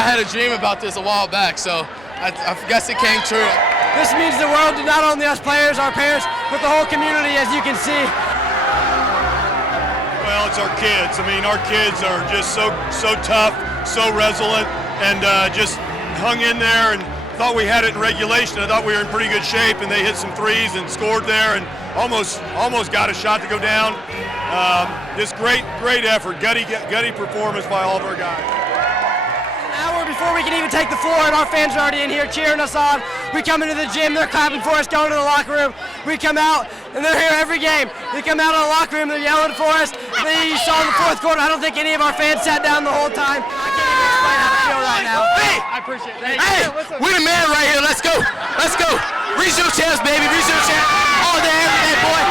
I had a dream about this a while back, so I guess it came true. This means the world to not only us players, our parents, but the whole community, as you can see. Well, it's our kids. I mean, our kids are just so tough, so resilient, and just hung in there and thought we had it in regulation. I thought we were in pretty good shape, and they hit some threes and scored there and almost got a shot to go down. Just great effort, gutty performance by all of our guys. An hour before we can even take the floor, and our fans are already in here cheering us on. We come into the gym, they're clapping for us, going to the locker room. We come out, and they're here every game. They come out of the locker room, they're yelling for us. You saw in the fourth quarter, I don't think any of our fans sat down the whole time. I can't even explain how I feel right now. Hey! I appreciate it. Hey! We're the man right here. Let's go. Let's go. Regional champs, baby. Regional champs. All day, every day, boy.